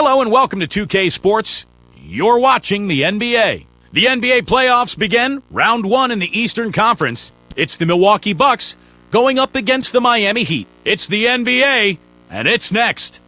Hello and welcome to 2K Sports. You're watching the NBA. The NBA playoffs begin round one in the Eastern Conference. It's the Milwaukee Bucks going up against the Miami Heat. It's the NBA, and it's next.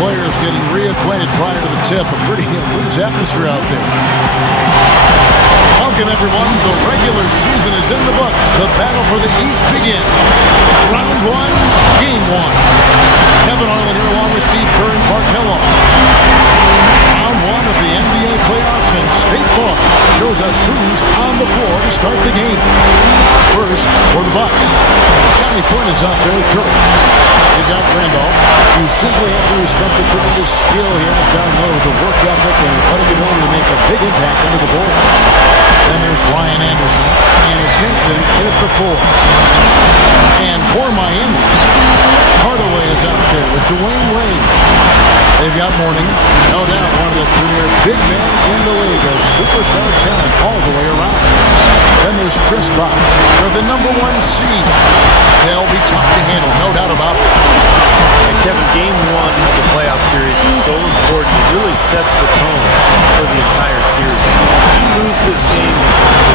Players getting reacquainted prior to the tip. A pretty loose atmosphere out there. Welcome, everyone. The regular season is in the books. The battle for the East begins. Round one, game one. Kevin Harlan here along with Steve Kerr and Clark Kellogg. Round one of the NBA playoffs, and State Farm shows us who's on the floor to start the game. First, for the Bucks, Johnny Flynn is out there with Curry. They got Randolph. You simply have to respect the tremendous skill he has down low, the work ethic, and the ability to make a big impact under the boards. Then there's Ryan Anderson, and it's Henson at the four. And for Miami, Hardaway is out there with Dwayne Wade. They've got Mourning, no doubt one of the premier big men in the league, a superstar talent all the way around. Then there's Chris Bosh. They're the number one seed. They'll be tough to handle, no doubt about it. And Kevin, game one of the playoff series is so important. It really sets the tone for the entire series. If you lose this game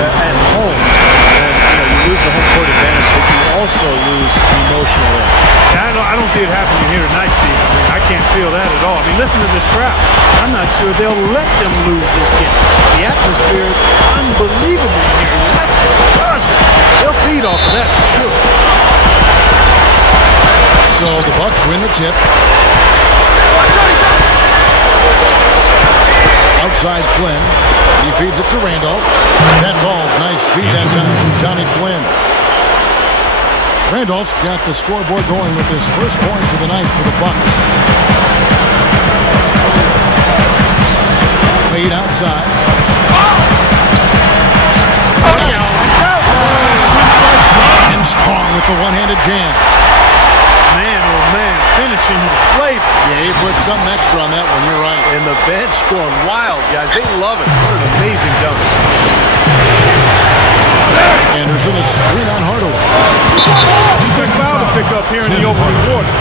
at home, then you lose the home court advantage, but you also lose the emotional edge. Yeah, I don't see it happening here tonight, Steve. I mean, I can't feel that at all. I mean, listen to this crowd. I'm not sure they'll let them lose this game. The atmosphere is unbelievable here. They'll feed off of that for sure. So the Bucks win the tip. Outside Flynn. He feeds it to Randolph. That ball's nice feed that time from Johnny Flynn. Randolph's got the scoreboard going with his first points of the night for the Bucks. Wade outside. And strong with the one-handed jam. Man, oh man, finishing with flavor. Yeah, he put something extra on that one, you're right. And the bench going wild, guys. They love it. What an amazing dunk. Anderson is screen on Hardaway. Good foul to pick up here in the opening quarter.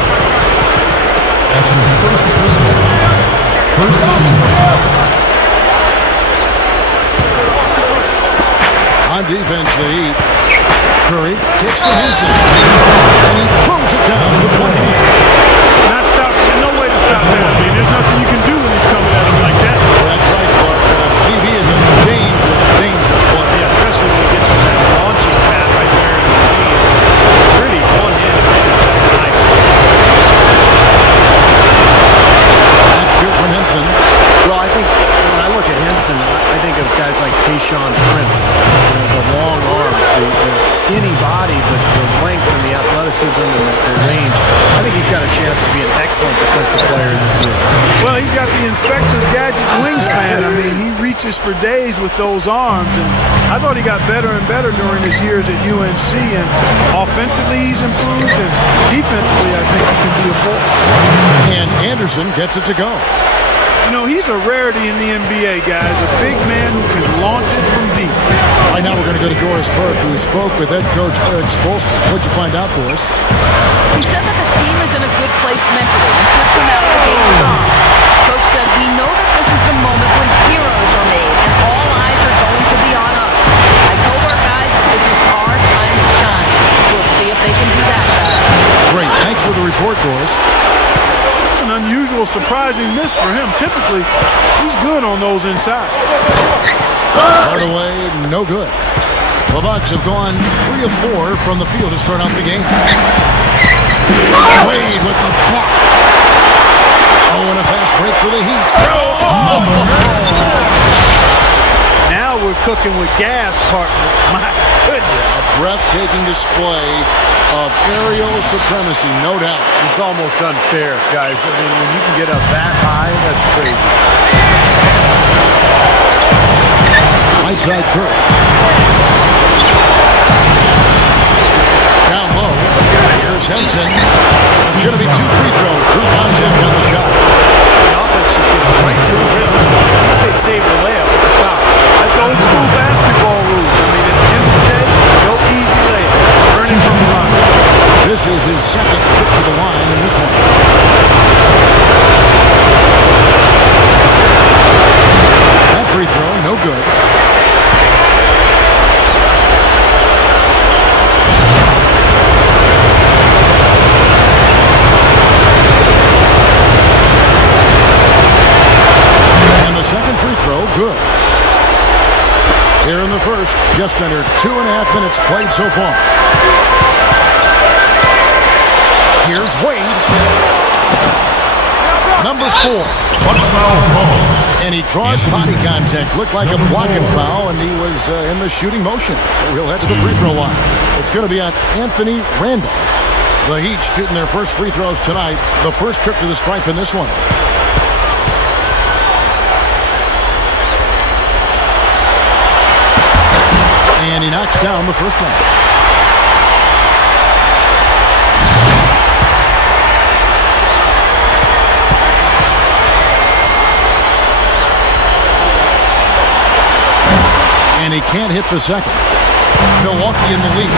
That's his first team. On defense, the Heat. Curry kicks to Henson. And he throws it down with one hand. Not stop. No way to stop that. I mean, there's nothing you can do when he's coming at him like that. That's right, Clark. Stevie is a dangerous, dangerous player. Yeah, especially when he gets to that launching pad right there in the lead. Pretty one-handed nice. That's good from Henson. Well, I think when I look at Henson, I think of guys like Tayshaun Prince. The long arms, the skinny body, but the length and the athleticism and the range. I think he's got a chance to be an excellent defensive player in this league. Well, he's got the Inspector Gadget wingspan. I mean, he reaches for days with those arms, and I thought he got better and better during his years at UNC, and offensively he's improved, and defensively I think he can be a force. And Anderson gets it to go. You know, he's a rarity in the NBA, guys. A big man who can launch it from deep. Right now we're going to go to Doris Burke, who spoke with head coach Eric Spoelstra. What'd you find out, Doris? He said that the team is in a good place mentally and should come out of the gate strong. Coach said, we know that this is the moment when heroes are made and all eyes are going to be on us. surprising miss for him. Typically, he's good on those inside. Hardaway, no good. The Bucks have gone 3 of 4 from the field to start out the game. Wade with the block. Oh, and a fast break for the Heat. Now we're cooking with gas, partner. My goodness. A breathtaking display of aerial supremacy, no doubt. It's almost unfair, guys. I mean, when you can get up that high, that's crazy. Right side Curry. Down low. Here's Henson. It's going to be 2 free throws. True contact on the shot. The offense is getting right to his rim. At least they saved the layup at the foul. That's old school basketball rules. I mean, at the end of the day, no easy layup. Earning from the line. This is his second trip to the line in this one. That free throw, no good. And the second free throw, good. Here in the first, just under 2.5 minutes played so far. Here's Wade. Number 4. Bucks foul call. And he draws body contact. Looked like a blocking foul, and he was in the shooting motion. So he'll head to the free throw line. It's going to be on Anthony Randolph. The Heat shooting their first free throws tonight. The first trip to the stripe in this one. And he knocks down the first one. And he can't hit the second. Milwaukee in the lead.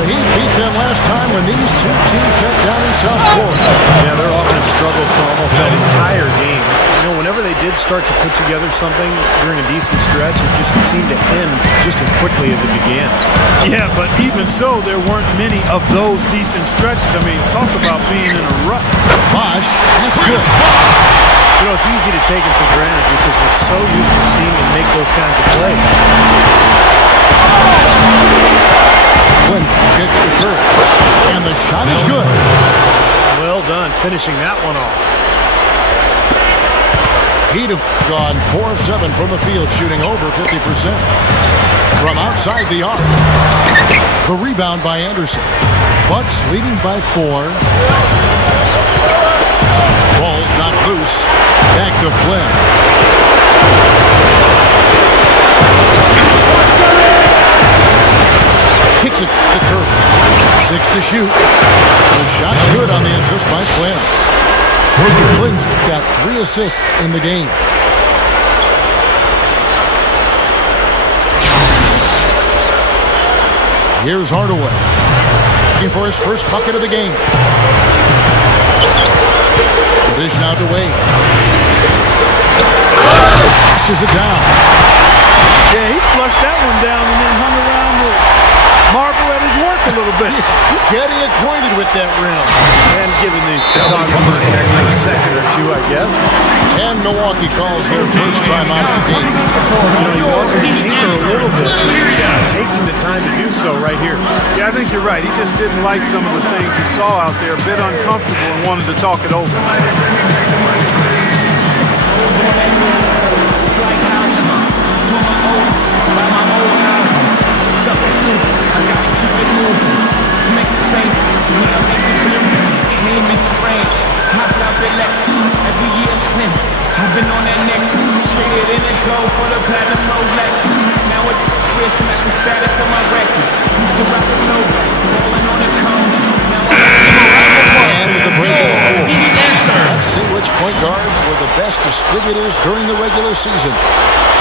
The Heat beat them last time when these two teams met down in South Florida. Yeah, their offense struggled for almost that entire game. You know, whenever they did start to put together something during a decent stretch, it just seemed to end just as quickly as it began. Yeah, but even so, there weren't many of those decent stretches. I mean, talk about being in a rut. Bosh, that's good. You know, it's easy to take him for granted because we're so used to seeing him make those kinds of plays. Flynn gets the curve. And the shot is good. Well done, finishing that one off. He'd have gone 4 of 7 from the field, shooting over 50%. From outside the arc. The rebound by Anderson. Bucks leading by 4. Ball's not loose. Back to Flynn. Kicks it to Curry. 6 to shoot. The shot's good on the assist by Flynn. Flynn's got 3 assists in the game. Here's Hardaway. Looking for his first bucket of the game. The dish now to Wade. Pushes it down. Yeah, he flushed that one down and then hung around to marvel at his work a little bit. Getting acquainted with that rim. And giving the photographers an extra second or two, I guess. And Milwaukee calls their first time out of the game. You know, he wants to tinker a little bit. He's taking the time to do so right here. Yeah, I think you're right. He just didn't like some of the things he saw out there, a bit uncomfortable, and wanted to talk it over. I've been on that neck, traded in and go for the platinum Rolex. Now it's wrist match the status of my records. Used to rock with nobody, rolling on the cone. Now And with the break of the 4. Let's see which point guards were the best distributors during the regular season.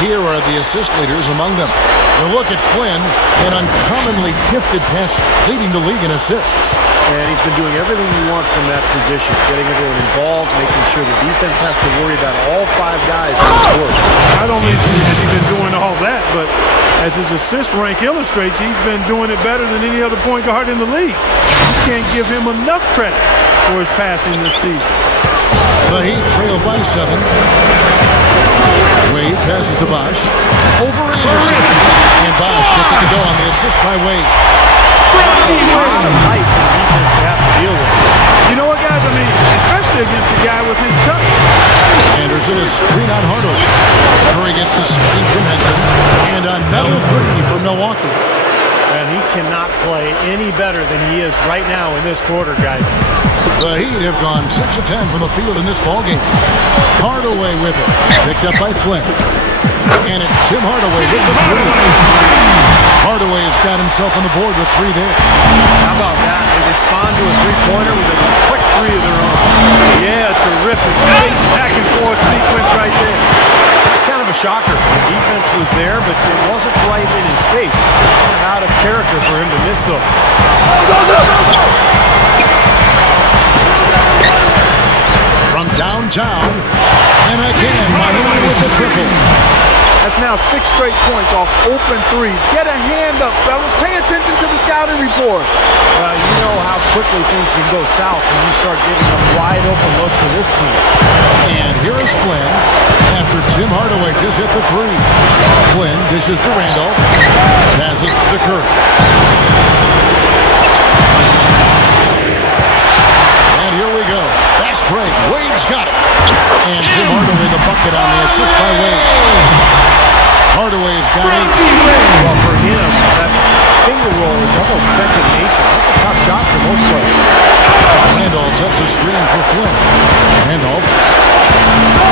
Here are the assist leaders among them. We'll look at Flynn, an uncommonly gifted passer, leading the league in assists. And he's been doing everything you want from that position, getting everyone involved, making sure the defense has to worry about all 5 guys in his work. Not only has he been doing all that, but as his assist rank illustrates, he's been doing it better than any other point guard in the league. You can't give him enough credit for his passing this season. The Heat trail by 7. Wade passes to Bosch. Over Anderson. And Bosch gets it to go on the assist by Wade. A lot of height for the defense to have to deal with. You know what, guys? I mean, especially against a guy with his touch. Anderson is screen on Hardaway. Curry gets the screen from Henson. And another 3 for Milwaukee. And he cannot play any better than he is right now in this quarter, guys. The Heat have gone 6 of 10 from the field in this ballgame. Hardaway with it. Picked up by Flynn. And it's Tim Hardaway with the 3. Hardaway has got himself on the board with 3 there. How about that? They respond to a three-pointer with a quick 3 of their own. Yeah, terrific. Great back and forth sequence right there. It's kind of a shocker. The defense was there, but it wasn't right in his face. Kind of out of character for him to miss those. From downtown, and again, Miami with the triple. That's now 6 straight points off open threes. Get a hand up, fellas. Pay attention to the scouting report. Well, you know how quickly things can go south when you start getting them wide open looks to this team. And here is Flynn after Tim Hardaway just hit the 3. Flynn dishes to Randolph. Pass it to Curry. And here we go. Fast break. Wade's got it. And Tim Hardaway the bucket on the assist by Wade. Hardaway's got it. Well, for him, that finger roll is almost second nature. That's a tough shot for most players. Randolph sets a screen for Flynn. Randolph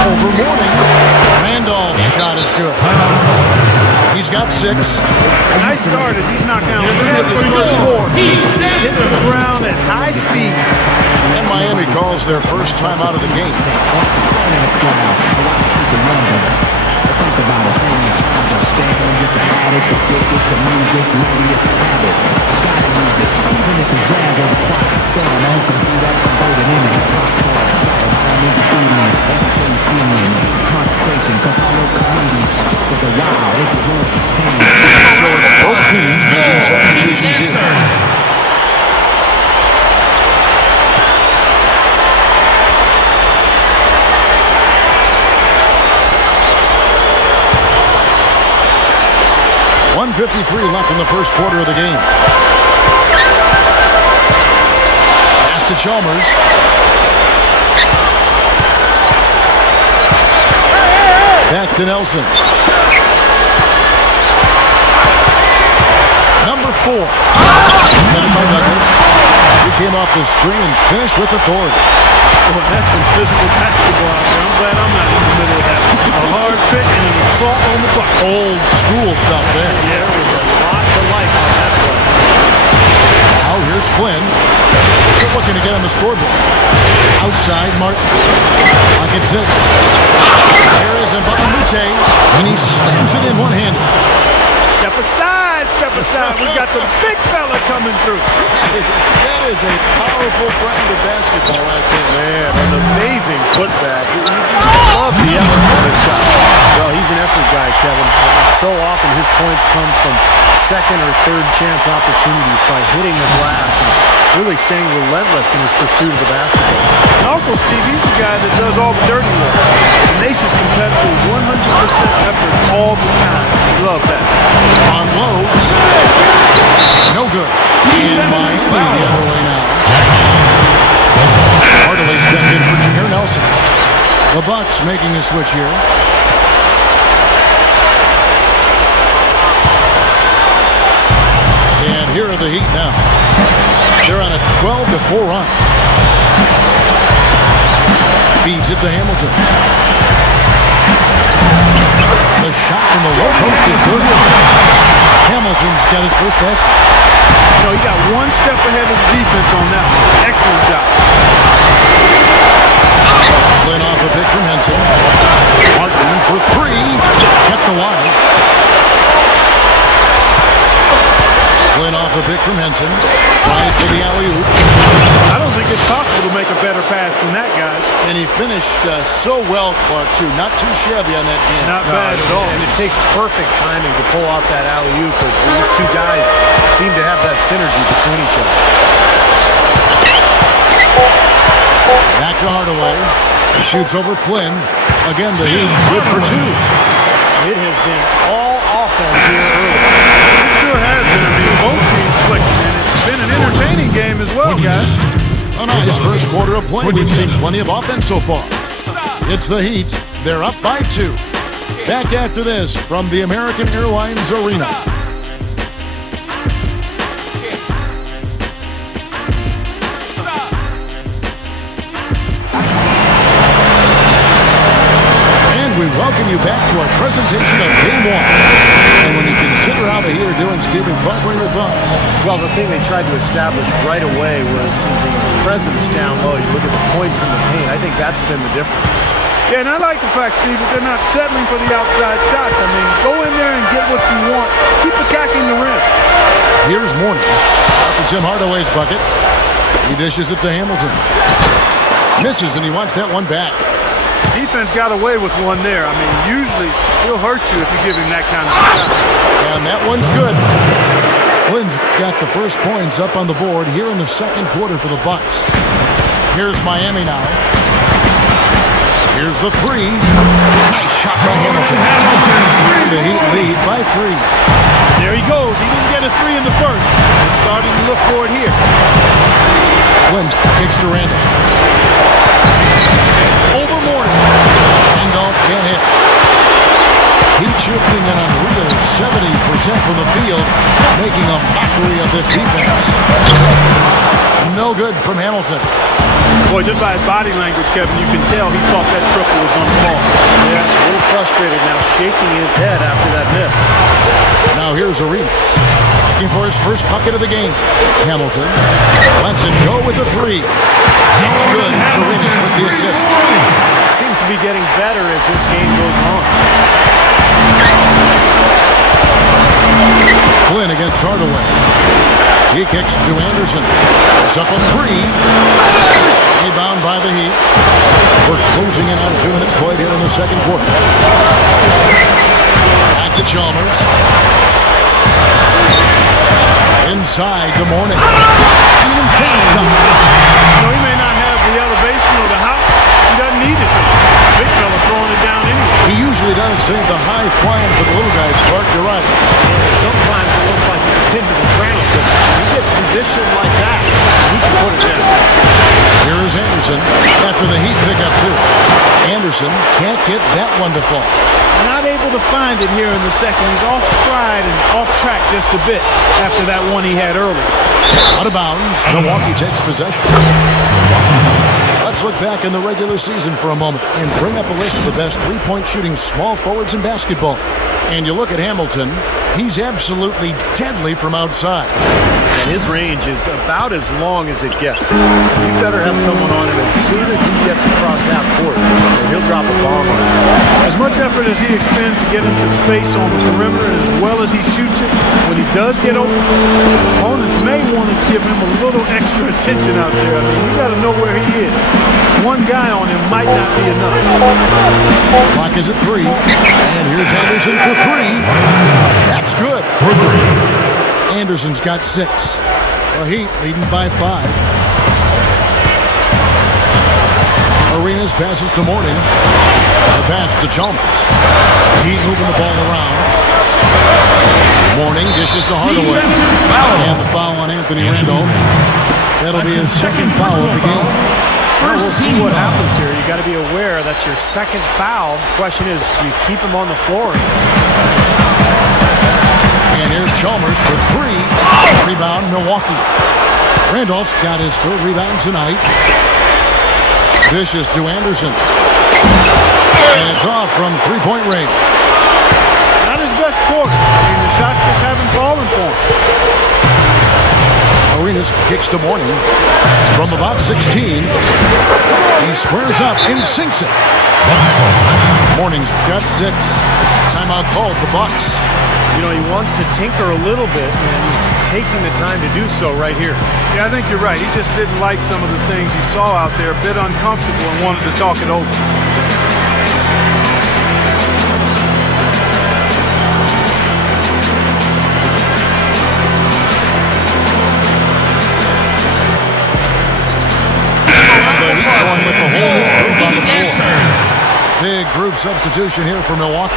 over Mourning. Randolph's shot is good. He's got 6. Nice start as he's knocked down 3 of his first 4. He's hitting the ground at high speed. And Miami calls their first time out of the game. So it's both teams making substitutions here. .153 left in the first quarter of the game. Pass to Chalmers. Back to Nelson. Number 4. Defended by Douglas. He came off the screen and finished with authority. Well, that's some physical basketball out there. I'm glad I'm not in the middle of that. A hard pick and an assault on the bucket. Old school stuff there. Yeah, it was A lot to like on that play. Now here's Flynn. Still looking to get on the scoreboard. Outside, Martin. Pocket 6. Here is Mbamute, and he slams it in one-handed. Step aside, step aside. We got the big fella coming through. That is a powerful brand of basketball right there. Man, an amazing putback. You just love the effort of this guy. Well, he's an effort guy, Kevin. So often his points come from second or third chance opportunities by hitting the glass and really staying relentless in his pursuit of the basketball. And also, Steve, he's the guy that does all the dirty work. Tenacious competitive, 100% effort all the time. Love that. Unloads. No good. And Miami the other way now. Hardaway's checked in for Jameer Nelson. The Bucks making a switch here. And here are the Heat now. They're on a 12-4 run. Feeds it to Hamilton. The shot from the low post is good. Hamilton's got his first basket. You know, he got one step ahead of the defense on that one. Excellent job. Flynn off a pick from Henson. Martin for 3. Kept alive. Flynn off a pick from Henson. Tries for the alley-oop. I don't think it's possible to make a better pass than that, guys. And he finished so well, Clark, too. Not too shabby on that jam. Not bad at all. And it takes perfect timing to pull off that alley-oop, but these two guys seem to have that synergy between each other. Back to Hardaway. Shoots over Flynn. Again, the Heat good for two. It has been all offense here early. It sure has been. I mean, both teams clicking, and it's been an entertaining game as well, guys. A nice first quarter of play. We've seen plenty of offense so far. It's the Heat. They're up by 2. Back after this from the American Airlines Arena. And we welcome you back to our presentation of Game 1. And when you consider how the Heat are doing, Stephen Clark, what are your thoughts? Well, the thing they tried to establish right away was the presence down low. You look at the points in the paint. I think that's been the difference. Yeah, and I like the fact, Steve, that they're not settling for the outside shots. I mean, go in there and get what you want. Keep attacking the rim. Here's Mourning. Out to Tim Hardaway's bucket. He dishes it to Hamilton. Misses, and he wants that one back. Defense got away with one there. I mean, usually he'll hurt you if you give him that kind of shot. And that one's good. Flynn's got the first points up on the board here in the second quarter for the Bucks. Here's Miami now. Here's the three. Nice shot by Hamilton. The Heat lead by 3. There he goes. He didn't get a 3 in the first. He's starting to look for it here. Flynn kicks to Randall. Over Mourning. Randolph can't hit. Heat shooting an unreal 70% from the field, making a mockery of this defense. No good from Hamilton. Boy, just by his body language, Kevin, you can tell he thought that triple was going to fall. Yeah, a little frustrated now, shaking his head after that miss. Now here's Arenas. Looking for his first bucket of the game. Hamilton lets it go with the 3. It's good. It's Arenas with the assist. Seems to be getting better as this game goes on. Flynn against Hardaway. He kicks to Anderson. It's up a 3. Rebound by the Heat. We're closing in on 2 minutes played here in the second quarter. Back to Chalmers. Inside the Mourning. You know, he may not have the elevation or the height. He doesn't need it. Big fella throwing it down anyway. He usually does save the high flying for the little guys, Clark. You're right. Sometimes it looks like he's pinned to the ground, but he gets positioned like that. He can put it in. Here is Anderson after the Heat pick up 2. Anderson can't get that one to fall. Not able to find it here in the second. He's off stride and off track just a bit after that one he had earlier. Out of bounds. Milwaukee takes possession. Let's look back in the regular season for a moment and bring up a list of the best three-point shooting small forwards in basketball. And you look at Hamilton, he's absolutely deadly from outside. And his range is about as long as it gets. You better have someone on him as soon as he gets across half court, or he'll drop a bomb on him. As much effort as he expends to get into space on the perimeter and as well as he shoots it, when he does get open, opponents may want to give him a little extra attention out there. I mean, you got to know where he is. One guy on him might not be enough. Clock is at 3, and here's Anderson for 3. That's good. Anderson's got 6. The Heat leading by 5. Arenas passes to Mourning. The pass to Chalmers. Heat moving the ball around. Mourning dishes to Hardaway. And the foul on Anthony Randolph. That'll be his second foul of the game. We'll see what happens here. You got to be aware that's your second foul. The question is, do you keep him on the floor? And here's Chalmers for 3. Rebound, Milwaukee. Randolph's got his 3rd rebound tonight. Dishes to Anderson. And it's off from three-point range. Not his best quarter. I mean, the shots just haven't fallen for him. Arenas kicks to Mourning from about 16. He squares up and sinks it. Mourning's got 6. Timeout called the Bucks. You know, he wants to tinker a little bit, and he's taking the time to do so right here. Yeah, I think you're right. He just didn't like some of the things he saw out there, a bit uncomfortable, and wanted to talk it over. The Heat going with the whole group on the floor. substitution here for Milwaukee.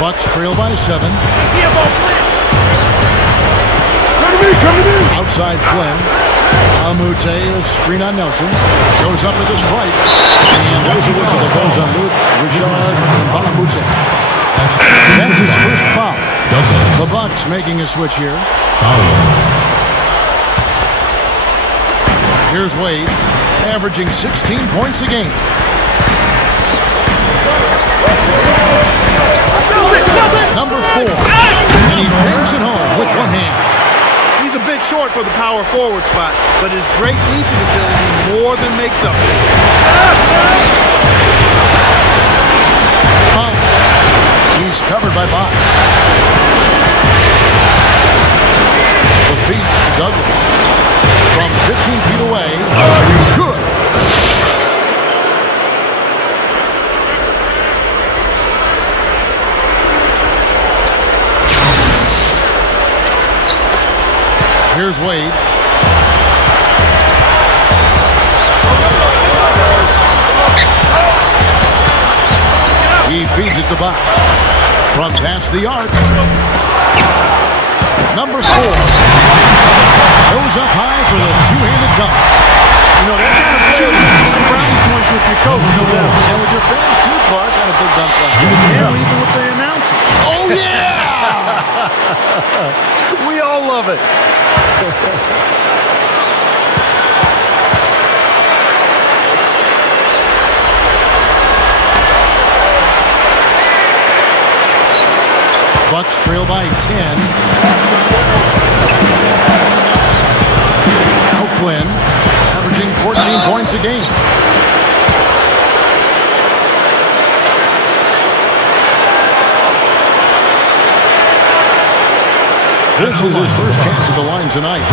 Bucks trail by 7. Come to me. Outside Flynn. Amute, a screen on Nelson. Goes up with the strike. And there's a whistle that goes on Luke Richard and Amute. That's his first foul. Douglas. The Bucks making a switch here. Foul. Here's Wade, averaging 16 points a game. Number 4. And he bangs it home with one hand. He's a bit short for the power forward spot, but his great leaping ability more than makes up for it. Foul. He's covered by Box. The feet to Douglas. From 15 feet away. Good. Here's Wade. He feeds it to Box. From past the arc. Number 4. Goes up high for the two-handed dunk. You know, that kind of shooting is some brownie points with your coach, no doubt. And with your fans too, Clark, on a big dunk like that. And even with the announcer. Oh, yeah! We all love it. Bucks trail by 10. Now Flynn, averaging 14 points a game. This is his first chance at the line tonight.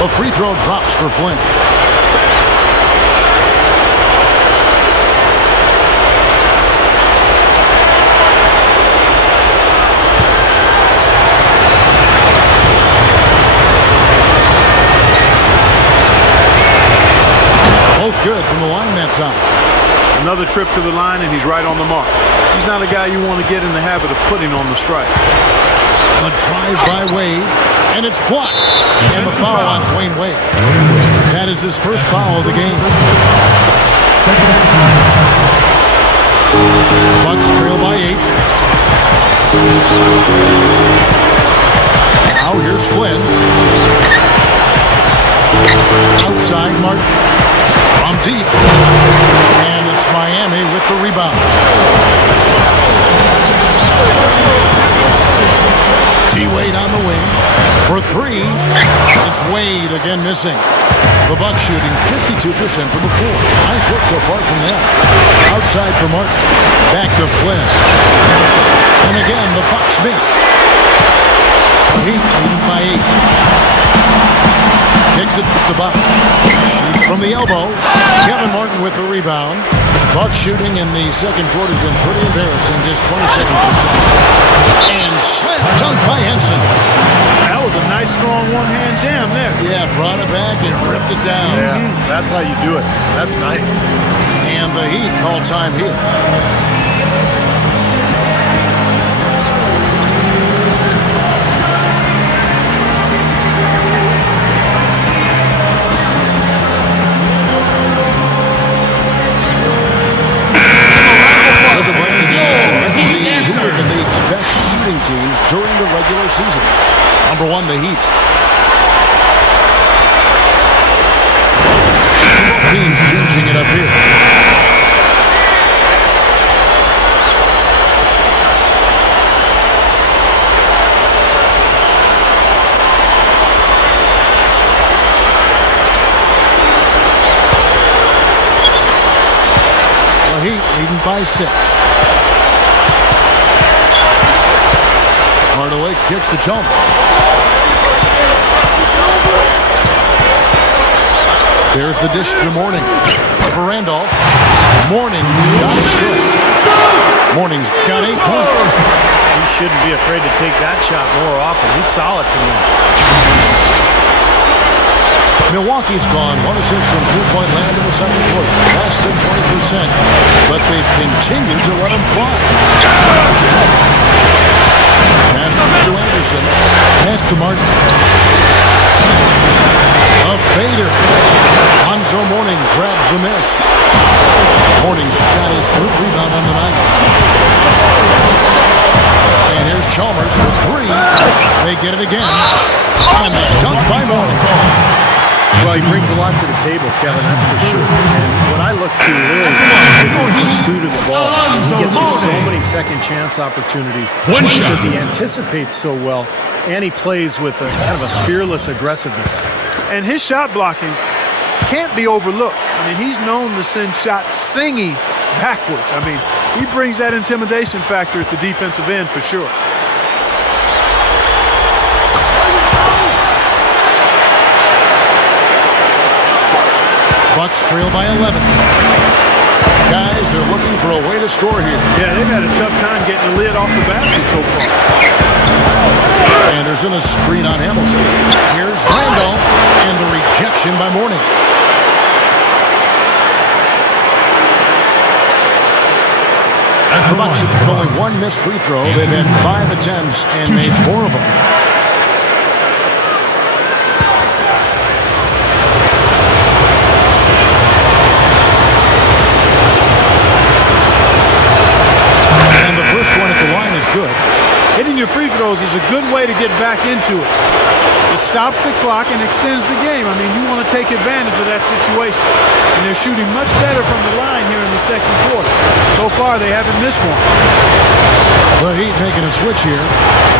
A free throw drops for Flynn. Both good from the line that time. Another trip to the line, and he's right on the mark. He's not a guy you want to get in the habit of putting on the strike. A drive by Wade, and it's blocked. And the foul on Dwayne Wade. That is his first foul of the game. Bucks trail by 8. Now here's Flynn. Outside Martin. From deep. And it's Miami with the rebound. Wade on the wing for 3. It's Wade again missing. The Bucks shooting 52% from the floor. Nice work so far from them. Outside for Martin. Back to Flynn. And again the Bucks miss. Heat leading by 8. Kicks it to Buck. Shoots from the elbow. Kevin Martin with the rebound. Bucks shooting in the second quarter has been pretty embarrassing, just 27%. And slam dunk by Henson. That was a nice, strong one-hand jam there. Yeah, brought it back and ripped it down. Yeah, that's how you do it. That's nice. And the Heat call time here. Teams during the regular season. Number 1, the Heat. Teams changing it up here. The Heat leading by 6. Hardaway kicks to Chalmers. There's the dish to Morning. For Randolph. Morning shot is good. Morning's got 8 points. He shouldn't be afraid to take that shot more often. He's solid from there. Milwaukee's gone 1 of 6 from three-point land in the second quarter. Less than 20%. But they've continued to let him fly. Pass to Anderson. Pass to Martin. A fader. Lonzo Mourning grabs the miss. Mourning's got his third rebound on the night. And here's Chalmers for 3. They get it again. And the dunk by Mourning. Well, he brings a lot to the table, Kevin, that's for sure. And what I look to really is his pursuit of the ball. He gets you so many second chance opportunities because he anticipates so well, and he plays with a kind of a fearless aggressiveness. And his shot blocking can't be overlooked. I mean, he's known to send shots singing backwards. I mean, he brings that intimidation factor at the defensive end for sure. Bucks trail by 11. Guys, they're looking for a way to score here. Yeah, they've had a tough time getting the lid off the basket so far. Anderson a screen on Hamilton. Here's Randolph, and the rejection by Mourning. The Bucks have only 1 missed free throw. They've had 5 attempts and made 4 of them. Good. Hitting your free throws is a good way to get back into it. It stops the clock and extends the game. I mean, you want to take advantage of that situation. And they're shooting much better from the line here in the second quarter. So far, they haven't missed one. The Heat making a switch here.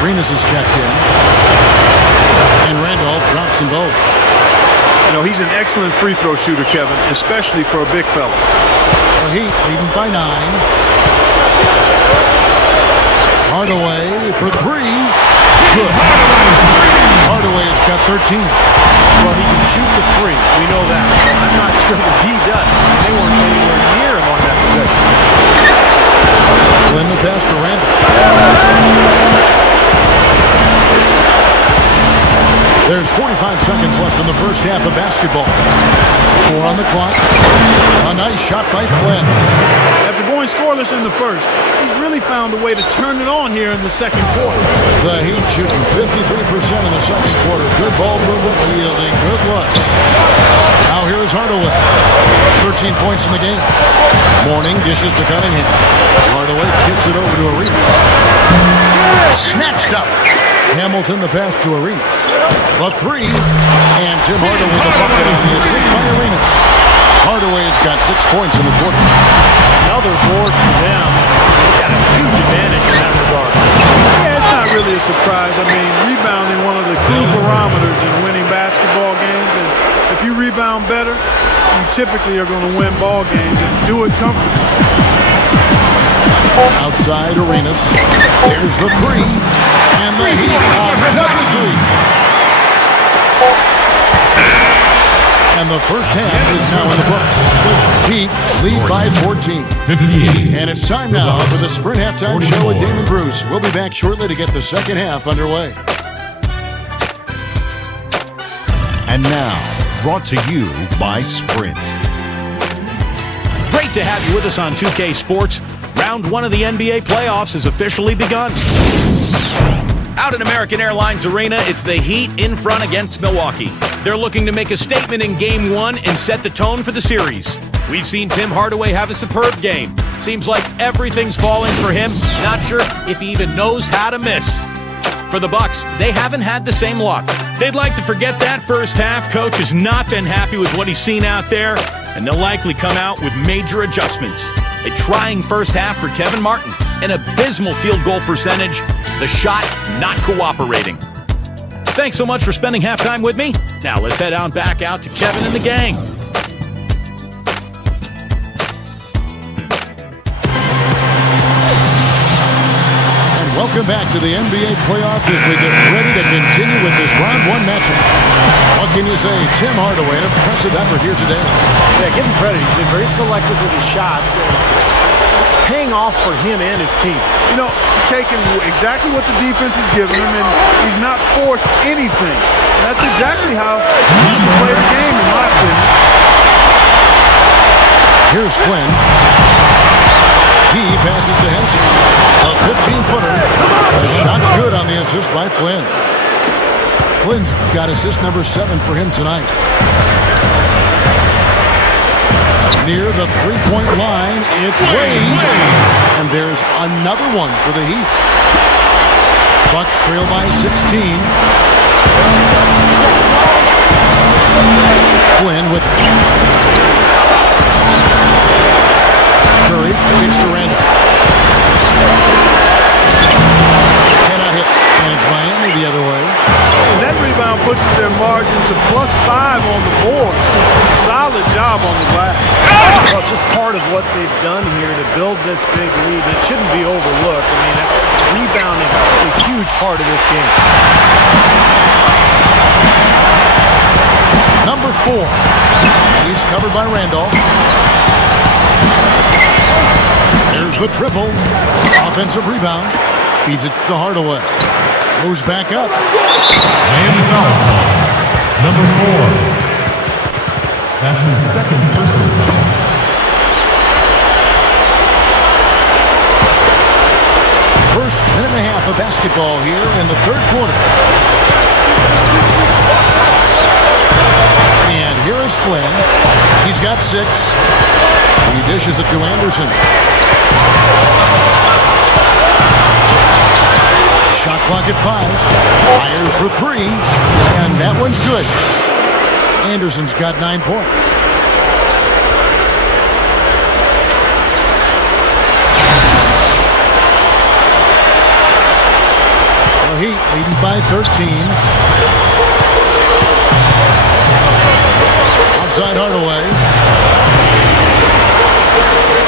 Arenas is checked in. And Randolph drops them both. You know, he's an excellent free throw shooter, Kevin, especially for a big fella. The Heat leading by 9. Hardaway for 3. Good. Hardaway's got 13. Well, he can shoot the 3. We know that. But I'm not sure that he does. They weren't anywhere near him on that possession. Flynn the pass to Randall. There's 45 seconds left in the first half of basketball. 4 on the clock. A nice shot by Flynn. After going scoreless in the first, he's really found a way to turn it on here in the second quarter. The Heat shooting 53% in the second quarter. Good ball movement, yielding good looks. Now here is Hardaway. 13 points in the game. Mourning dishes to Cunningham. Hardaway kicks it over to Arenas. Snatched up. Hamilton the pass to Arenas. The 3. And Tim Hardaway the bucket on the assist by Arenas. Hardaway's got 6 points in the quarter. Another board for them. They've got a huge advantage in that regard. Yeah, it's not really a surprise. I mean, rebounding one of the true barometers in winning basketball games. And if you rebound better, you typically are going to win ball games and do it comfortably. Outside Arenas. There's the 3. And the Heat on another 3. And the first half is now in the books. Heat lead by 14. 58. And it's time now for the Sprint Halftime Show with Damon Bruce. We'll be back shortly to get the second half underway. And now, brought to you by Sprint. Great to have you with us on 2K Sports. Round 1 of the NBA playoffs has officially begun. Out at American Airlines Arena, it's the Heat in front against Milwaukee. They're looking to make a statement in Game 1 and set the tone for the series. We've seen Tim Hardaway have a superb game. Seems like everything's falling for him. Not sure if he even knows how to miss. For the Bucks, they haven't had the same luck. They'd like to forget that first half. Coach has not been happy with what he's seen out there, and they'll likely come out with major adjustments. A trying first half for Kevin Martin, an abysmal field goal percentage, the shot not cooperating. Thanks so much for spending halftime with me. Now let's head on back out to Kevin and the gang. Welcome back to the NBA playoffs as we get ready to continue with this round one matchup. What can you say? Tim Hardaway, an impressive effort here today. Yeah, give him credit. He's been very selective with his shots. It's paying off for him and his team. You know, he's taking exactly what the defense is giving him, and he's not forced anything. That's exactly how you should play the game, in my opinion. Here's Flynn. He passes to Henson. A 15-footer. The shot's good on the assist by Flynn. Flynn's got assist number 7 for him tonight. Near the three-point line, it's Wade. And there's another one for the Heat. Bucks trail by 16. Flynn with Curry kicks to Randall. Cannot hit. And it's Miami the other way. And that rebound pushes their margin to +5 on the board. Solid job on the glass. Well, it's just part of what they've done here to build this big lead. It shouldn't be overlooked. I mean, rebounding is a huge part of this game. Number 4. He's covered by Randolph. There's the triple. Offensive rebound. Feeds it to Hardaway. Moves back up. Miami foul call. Number 4. That's his second personal foul. First minute and a half of basketball here in the third quarter. And here is Flynn. He's got 6. He dishes it to Anderson. Shot clock at 5. Fires for 3. And that one's good. Anderson's got 9 points. The Heat leading by 13. Outside Hardaway.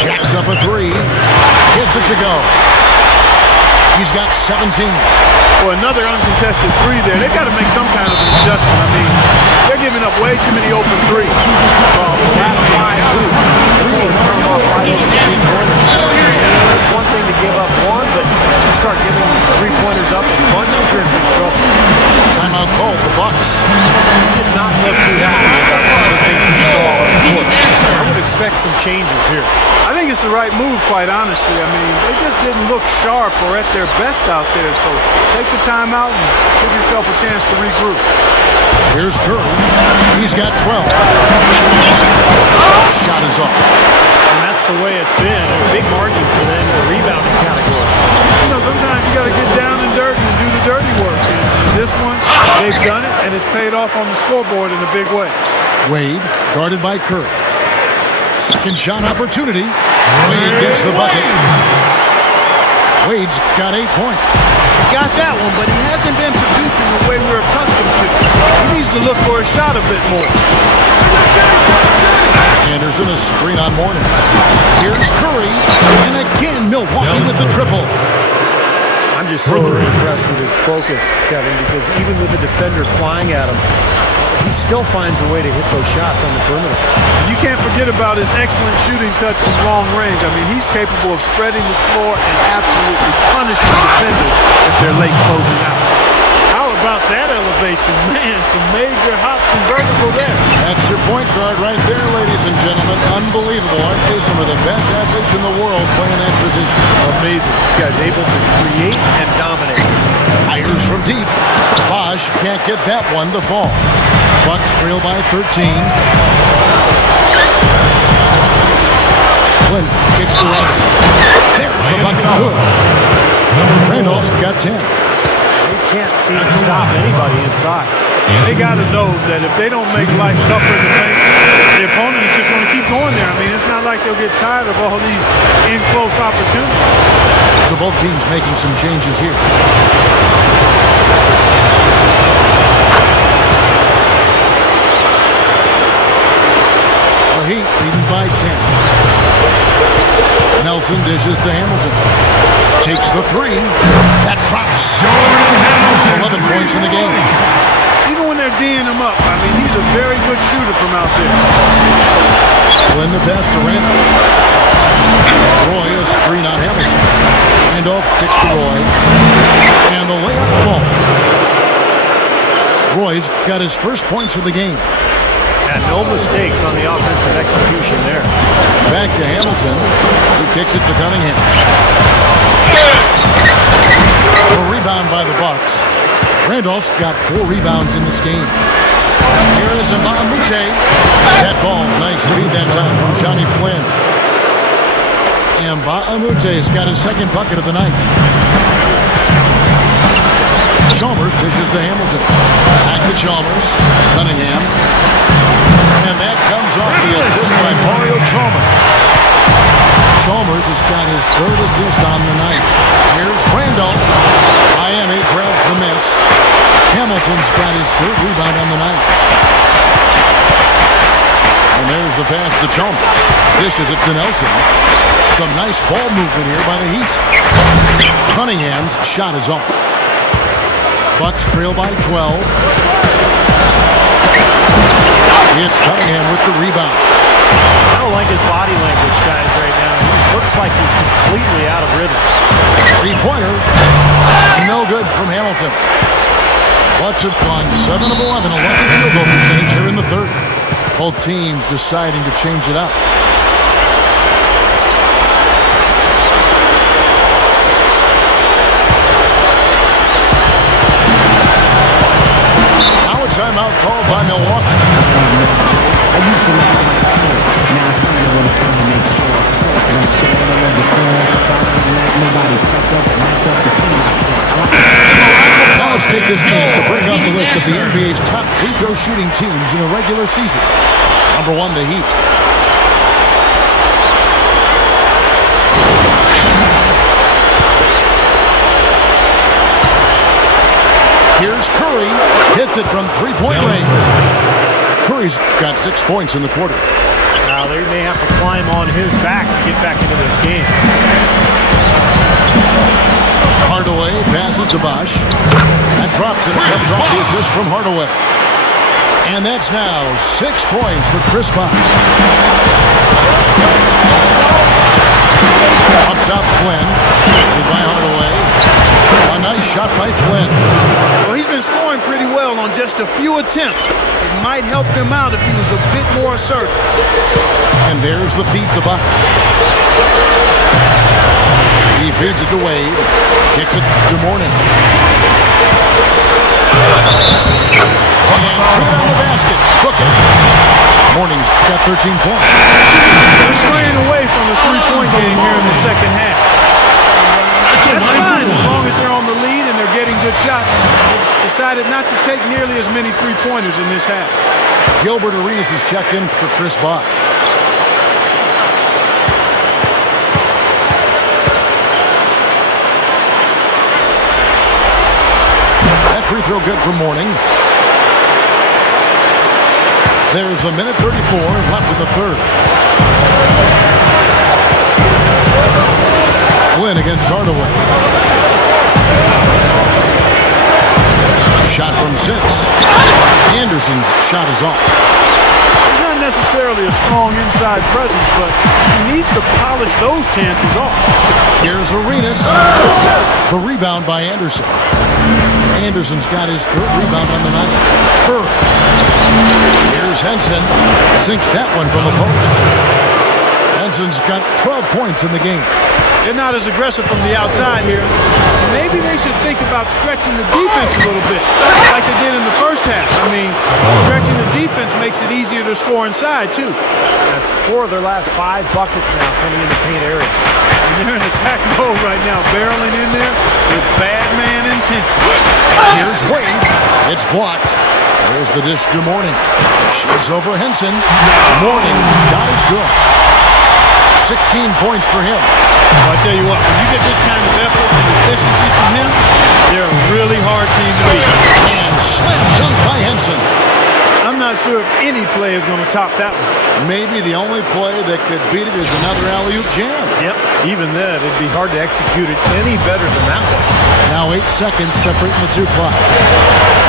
Jacks up a 3. Gets it to go. He's got 17. Well, another uncontested 3 there. They've got to make some kind of an adjustment. I mean, they're giving up way too many open 3s. Last 5 moves. It's one thing to give up one, but you start giving 3-pointers up in bunches, you're in big trouble. Timeout called the Bucks. He did not look too happy about some of the things he saw on the court. I would expect some changes here. I think it's the right move, quite honestly. I mean, they just didn't look sharp or at their best out there. So take the time out and give yourself a chance to regroup. Here's Curry. He's got 12. Shot is off. And that's the way it's been. A big margin for them in the rebounding category. You know, sometimes you got to get down and dirty and do the dirty work. And this one, they've done it, and it's paid off on the scoreboard in a big way. Wade, guarded by Curry. Second shot opportunity. Wade gets the bucket. Wade's got 8 points. He got that one, but he hasn't been producing the way we're accustomed to. He needs to look for a shot a bit more. Anderson a screen on Mourning. Here's Curry. And again, Milwaukee with the triple. I'm just so impressed with his focus, Kevin, because even with the defender flying at him, he still finds a way to hit those shots on the perimeter. You can't forget about his excellent shooting touch from long range. I mean, he's capable of spreading the floor and absolutely punishing defenders if they're late closing out. How about that elevation? Man, some major hops and vertical there. That's your point guard right there, ladies and gentlemen. Unbelievable. Aren't they some of the best athletes in the world playing that position? Amazing. This guy's able to create and dominate. Fires from deep. Bosch can't get that one to fall. Bucks trail by 13. Flynn kicks to Randall. There's the bucket. Good. Randolph's got 10. They can't seem to stop anybody inside. They got to know that if they don't make life tougher in the paint, the opponent is just going to keep going there. I mean, it's not like they'll get tired of all these in-close opportunities. So both teams making some changes here. The Heat leading by 10. Nelson dishes to Hamilton. Takes the three. That drops. 11 points in the game. Even when they're D'ing him up, I mean, he's a very good shooter from out there. Win the pass to Randall. Roy, a screen on Hamilton. Handoff, kicks to Roy. And the layup falls. Roy's got his first points of the game. And no mistakes on the offensive execution there. Back to Hamilton. He kicks it to Cunningham. A rebound by the Bucks. Randolph's got 4 rebounds in this game. Here is Mbamute. That falls. Nice feed that time from Johnny Flynn. And Mbamute has got his second bucket of the night. Chalmers dishes to Hamilton. Back to Chalmers. Cunningham. And that comes off the assist by Mario Chalmers. Chalmers has got his 3rd assist on the night. Here's Randolph. Miami grabs the miss. Hamilton's got his 3rd rebound on the night. And there's the pass to Chalmers. Dishes it to Nelson. Some nice ball movement here by the Heat. Cunningham's shot is off. Bucks trail by 12. It's Cunningham with the rebound. I don't like his body language, guys, right now. He looks like he's completely out of rhythm. 3-pointer. No good from Hamilton. Bucks have gone 7 of 11. A lucky field goal percentage here in the 3rd. Both teams deciding to change it up. Now a timeout called by Milwaukee. I used to like my phone. Now I sign it when I come to make sure it's full. When I'm down, I love the song. Cause I don't like nobody press up and mess up to see myself. Now let's take this chance to bring up the list of the NBA's top free throw shooting teams in the regular season. Number 1, the Heat. Here's Curry. Hits it from 3-point range. Curry's got 6 points in the quarter. Now they may have to climb on his back to get back into this game. Hardaway passes to Bosh. That drops it. It comes off the assist from Hardaway. And that's now 6 points for Chris Bosh. Up top, Flynn. By Hardaway. A nice shot by Flynn. Well, he's been scoring pretty well on just a few attempts. It might help him out if he was a bit more assertive. And there's the feed to Bosh. He feeds it to Wade. Kicks it to Mourning. Bucks foul on the basket. Brookins. Mourning's got 13 points. They're straying away from the three-point game here in the second half. That's fine as long as they're on the lead and they're getting good shots. They decided not to take nearly as many three-pointers in this half. Gilbert Arenas has checked in for Chris Bosh. That free throw good for Mourning. There's a minute 34 left in the 3rd. Flynn against Hardaway. Shot from 6. Anderson's shot is off. He's not necessarily a strong inside presence, but he needs to polish those chances off. Here's Arenas. The rebound by Anderson. Anderson's got his 3rd rebound on the night. Here's Henson. Sinks that one from the post. Henson's got 12 points in the game. They're not as aggressive from the outside here. Maybe they should think about stretching the defense a little bit, like they did in the first half. I mean, stretching the defense makes it easier to score inside, too. That's 4 of their last 5 buckets now coming in the paint area. And they're in attack mode right now, barreling in there with bad man intention. Here's Wade. It's blocked. There's the dish to Mourning. Shoots over Henson. Mourning's shot is good. 16 points for him. Well, I tell you what, when you get this kind of effort and efficiency from him, they're a really hard team to beat. And slam dunk by Henson. I'm not not sure if any play is going to top that one. Maybe the only play that could beat it is another alley-oop jam. Yep. Even then, it'd be hard to execute it any better than that one. Now 8 seconds separating the two clocks.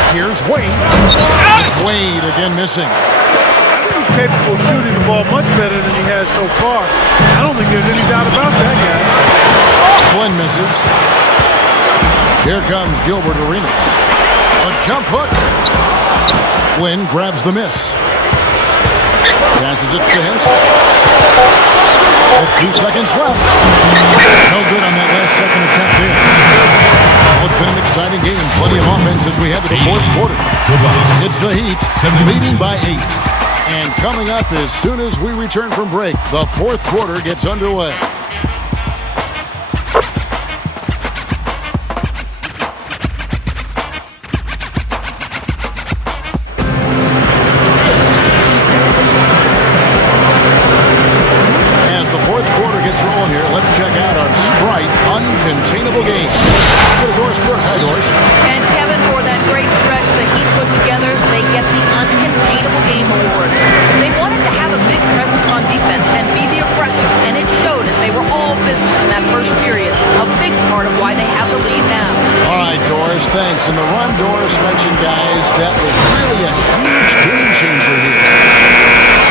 Here's Wade. It's Wade again missing. I think he's capable of shooting the ball much better than he has so far. I don't think there's any doubt about that guy. Flynn misses. Here comes Gilbert Arenas. A jump hook. Flynn grabs the miss. Passes it to Henson. With 2 seconds left. No good on that last second attempt there. Well, it's been an exciting game. Plenty of offense as we head to the fourth quarter. It's the Heat leading by 8. And coming up as soon as we return from break, the fourth quarter gets underway. Uncontainable game. Let's go to Doris Burke. Hi, Doris. And Kevin, for that great stretch the Heat put together, they get the Uncontainable Game Award. They wanted to have a big presence on defense and be the aggressor, and it showed as they were all business in that first period. A big part of why they have the lead now. All right, Doris, thanks. And the run Doris mentioned, guys, that was really a huge game changer here.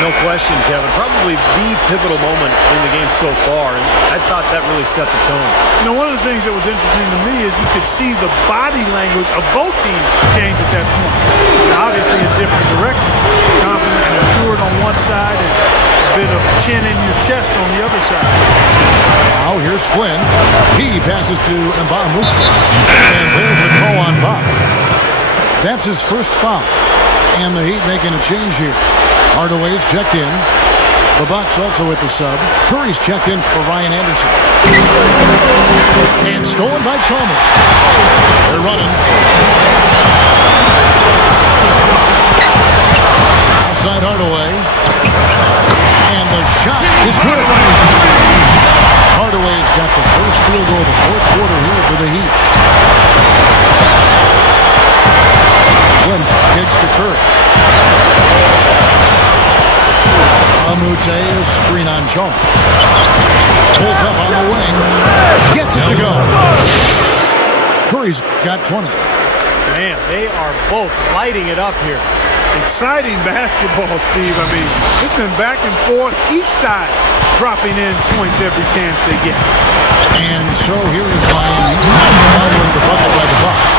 No question, Kevin. Probably the pivotal moment in the game so far, and I thought that really set the tone. You know, one of the things that was interesting to me is you could see the body language of both teams change at that point. Now, obviously in different directions. Confident and assured on one side and a bit of chin in your chest on the other side. Now here's Flynn. He passes to Mbamute. And there's the call on Box. That's his first foul. And the Heat making a change here. Hardaway's checked in. The Bucks also with the sub. Curry's checked in for Ryan Anderson. And stolen by Chalmers. They're running. Outside Hardaway. And the shot is good. Hardaway's got the first field goal of the fourth quarter here for the Heat. Flynn kicks to Curry. Mbamute is screen on Chalmers. Pulls up on the wing. Gets it to go. Curry's got 20. Man, they are both lighting it up here. Exciting basketball, Steve. I mean, it's been back and forth. Each side dropping in points every chance they get. And so here is Miami. Following the Bucks by the Bucks.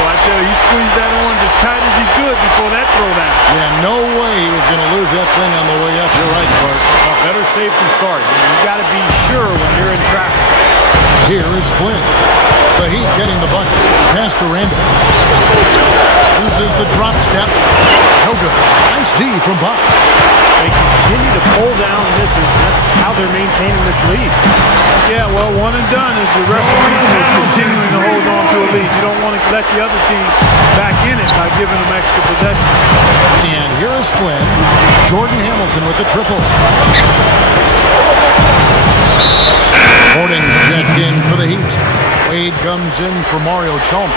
So I tell you, he squeezed that orange as tight as he could before that throwdown. Yeah, no way he was going to lose that thing on the way up. You're right, Clark. Better safe than sorry. You got to be sure when you're in traffic. Here is Flynn. The Heat getting the bucket. Pass to Randall. Uses the drop step. No good. Nice D from Box. They continue to pull down misses, and that's how they're maintaining this lead. Yeah, well, one and done is the recipe for continuing to hold on to a lead. You don't want to let the other team back in it by giving them extra possession. And here is Flynn. Jordan Hamilton with the triple. Horning's checked in for the Heat. Wade comes in for Mario Chalmers.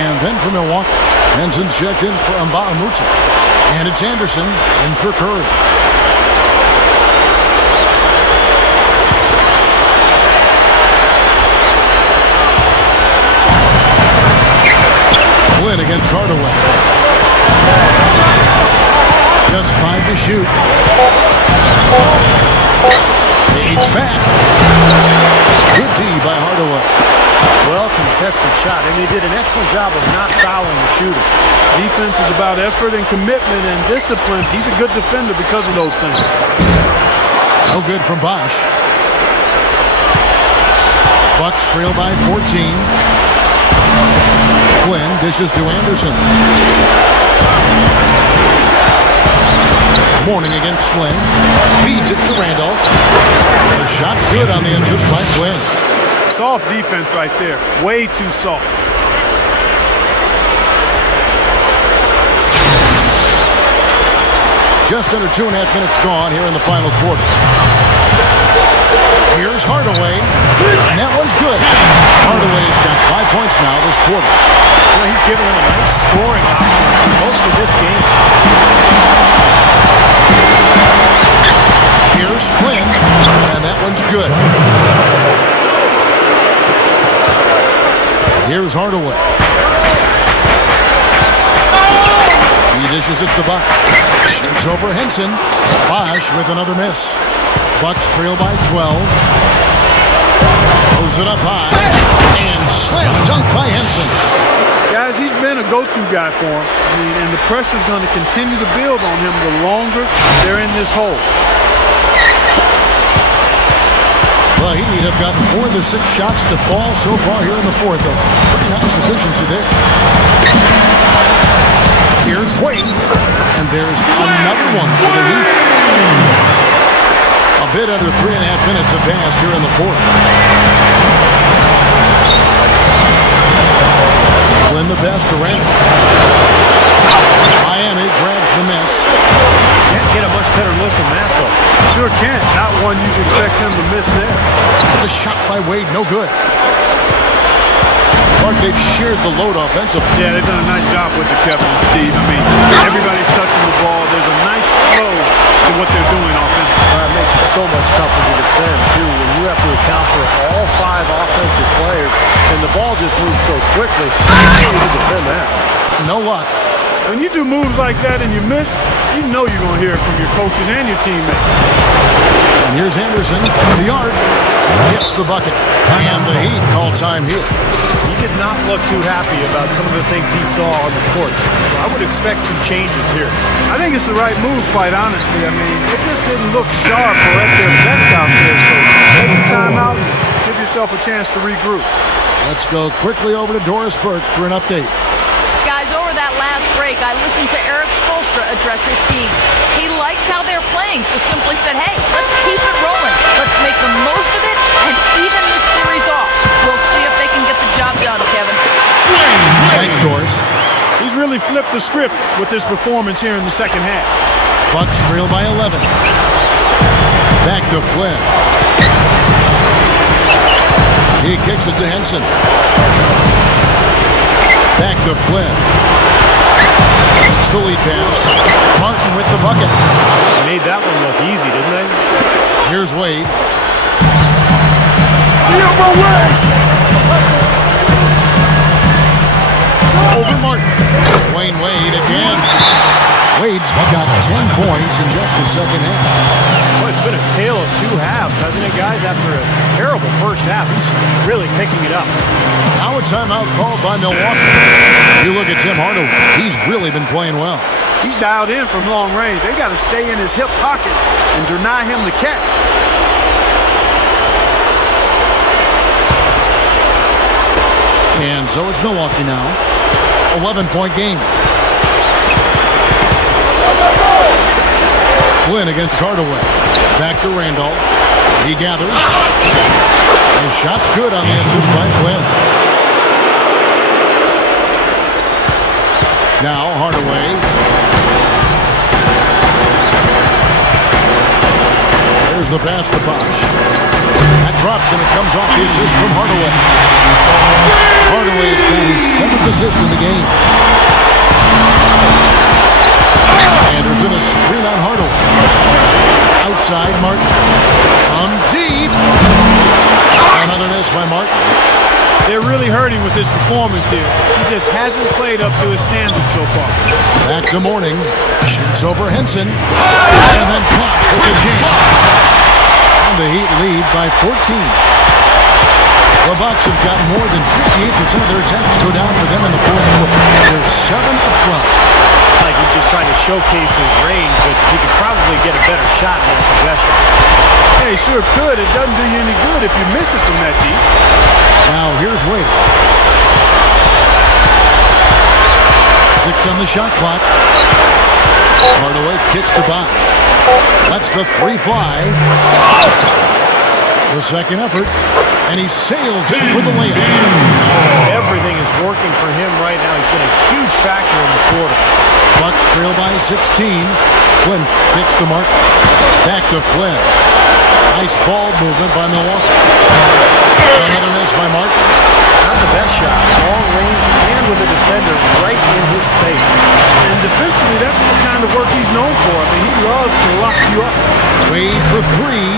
And then for Milwaukee, Henson's checked in for Mbamute. And it's Anderson in for Curry. Flynn against Hardaway. Just 5 to shoot. Fades back. Good D by Hardaway. Well contested shot, and they did an excellent job of not fouling the shooter. Defense is about effort and commitment and discipline. He's a good defender because of those things. No good from Bosch. Bucks trail by 14. Flynn dishes to Anderson. Morning against Flynn. Feeds it to Randolph. The shot's good on the assist by Flynn. Soft defense right there. Way too soft. Just under 2.5 minutes gone here in the final quarter. Here's Hardaway, and that one's good. Hardaway's got 5 points now this quarter. You know, he's given them a nice scoring option for most of this game. Here's Flynn, and that one's good. Here's Hardaway. He dishes it to Buck. Shoots over Henson. Bosch with another miss. Bucks trail by 12. Throws it up high. And slam dunk by Henson. Guys, he's been a go-to guy for him. I mean, and the pressure's going to continue to build on him the longer they're in this hole. The Heat have gotten 4 of their 6 shots to fall so far here in the fourth. A pretty nice efficiency there. Here's Wade, and there's another one for the Heat. A bit under 3.5 minutes have passed here in the fourth. Flynn the pass to Randall. Miami grabs the miss. Can't get a much better look than that, though. Sure can't. Not one you'd expect him to miss there. The shot by Wade, no good. Clark, they've shared the load offensively. Yeah, they've done a nice job with it, Kevin and Steve. I mean, everybody's touching the ball. There's a nice flow to what they're doing offensively. That makes it so much tougher to defend, too, when you have to account for all 5 offensive players, and the ball just moves so quickly. You can defend that. No luck. When you do moves like that and you miss, you know you're going to hear it from your coaches and your teammates. And here's Anderson. The arc hits the bucket. And the Heat call time here. He did not look too happy about some of the things he saw on the court. So I would expect some changes here. I think it's the right move, quite honestly. I mean, it just didn't look sharp or at their best out there. So take the time out and give yourself a chance to regroup. Let's go quickly over to Doris Burke for an update. Guys, over that last break, I listened to Eric Spoelstra address his team. He likes how they're playing, so simply said, hey, let's keep it rolling. Let's make the most of it and even this series off. We'll see if they can get the job done, Kevin. Thanks, Doris. He's really flipped the script with his performance here in the second half. Bucks trail by 11. Back to Flynn. He kicks it to Henson. Back to Flynn. It's the lead pass. Martin with the bucket. They made that one look easy, didn't they? Here's Wade. Over Martin. Dwayne Wade again. Wade's got 10 points in just the second half. Well, it's been a tale of 2 halves, hasn't it, guys? After a terrible first half, he's really picking it up. Now a timeout called by Milwaukee. You look at Tim Hardaway. He's really been playing well. He's dialed in from long range. They got to stay in his hip pocket and deny him the catch. And so it's Milwaukee now. 11-point game. Flynn against Hardaway. Back to Randolph. He gathers. His shot's good on the assist by Flynn. Now Hardaway. There's the pass to Bosch. That drops and it comes off the assist from Hardaway. Hardaway's got his 7th assist in the game. Anderson a screen on Hardaway. Outside Martin. On deep. Another miss by Martin. They're really hurting with his performance here. He just hasn't played up to his standards so far. Back to Mourning. Shoots over Henson. And then Bosch with the jam. And the Heat lead by 14. The Bucks have got more than 58% of their attempts to go down for them in the fourth quarter. They're 7 of 12. Like he's just trying to showcase his range, but he could probably get a better shot in that possession. Yeah, he sure could. It doesn't do you any good if you miss it from that deep. Now here's Wade. 6 on the shot clock. Hardaway kicks the box. That's the free fly. The second effort. And he sails in for the layup. Everything is working for him right now. He's been a huge factor in the quarter. Bucks trail by 16. Flynn kicks the mark. Back to Flynn. Nice ball movement by Milwaukee. Another miss by Martin. Not the best shot. Long range and with a defender right in his space. And defensively, that's the kind of work he's known for. I mean, he loves to lock you up. Wade for three,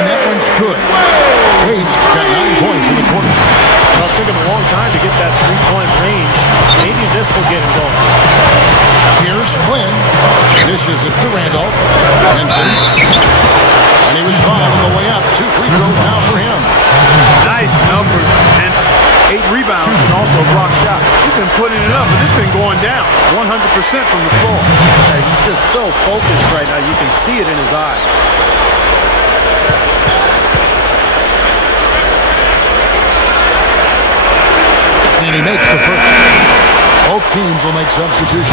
and that one's good. Wade's got 9 points in the quarter. Well, it took him a long time to get that three-point range. Maybe this will get him going. Here's Flynn. Dishes it to Randolph. Henson. And he was fouled on the way up. 2 free throws now for him. Nice numbers from Henson. 8 rebounds and also a block shot. He's been putting it up, but it's been going down 100% from the floor. He's just so focused right now. You can see it in his eyes. And he makes the first. Both teams will make substitutions.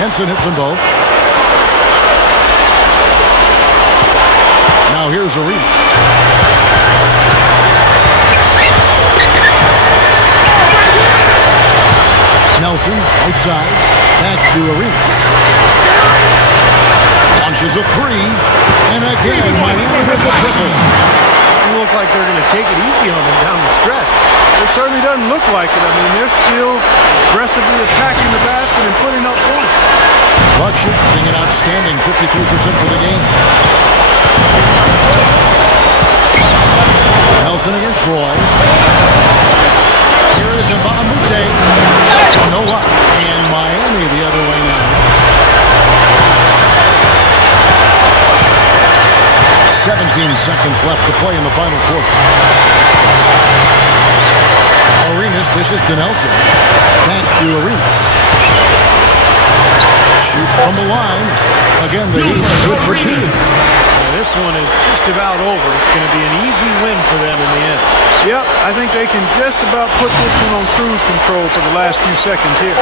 Henson hits them both. Now here's Arenas. Nelson, right side. Back to Arenas. Launches a three. And again, Miami with the triple. They look like they're going to take it easy on them down the stretch. It certainly doesn't look like it. I mean, they're still aggressively attacking the basket and putting up points. Buckshot being an outstanding 53% for the game. Nelson against Roy. Here is Mbamute. No luck. And Miami the other way now. 17 seconds left to play in the final quarter. Arenas dishes to Nelson. Back to Arenas. Shoots from the line. Again, the Heat good for 2. This one is just about over. It's going to be an easy win for them in the end. Yep, I think they can just about put this one on cruise control for the last few seconds here.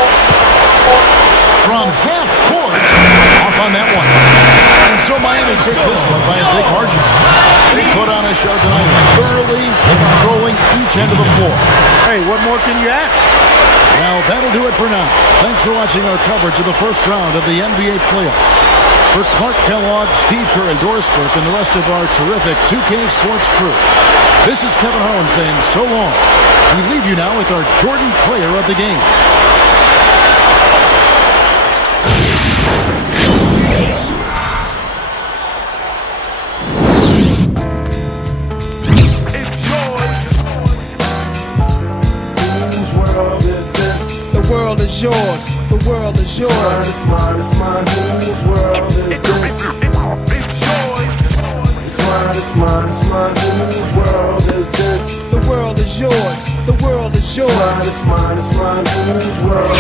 From half court, off on that one. And so Miami takes this one by a big margin. They put on a show tonight, thoroughly controlling each end of the floor. Hey, what more can you ask? Now, that'll do it for now. Thanks for watching our coverage of the first round of the NBA playoffs. For Clark Kellogg, Steve Kerr, and Doris Burke, and the rest of our terrific 2K Sports crew, this is Kevin Harlan saying so long. We leave you now with our Jordan player of the game. The world is yours. The world is yours. It's mine, it's mine. Whose world is this? It's mine, it's mine, it's mine. Whose world is this? The world is yours. The world is yours. It's mine, it's mine, it's mine. Whose world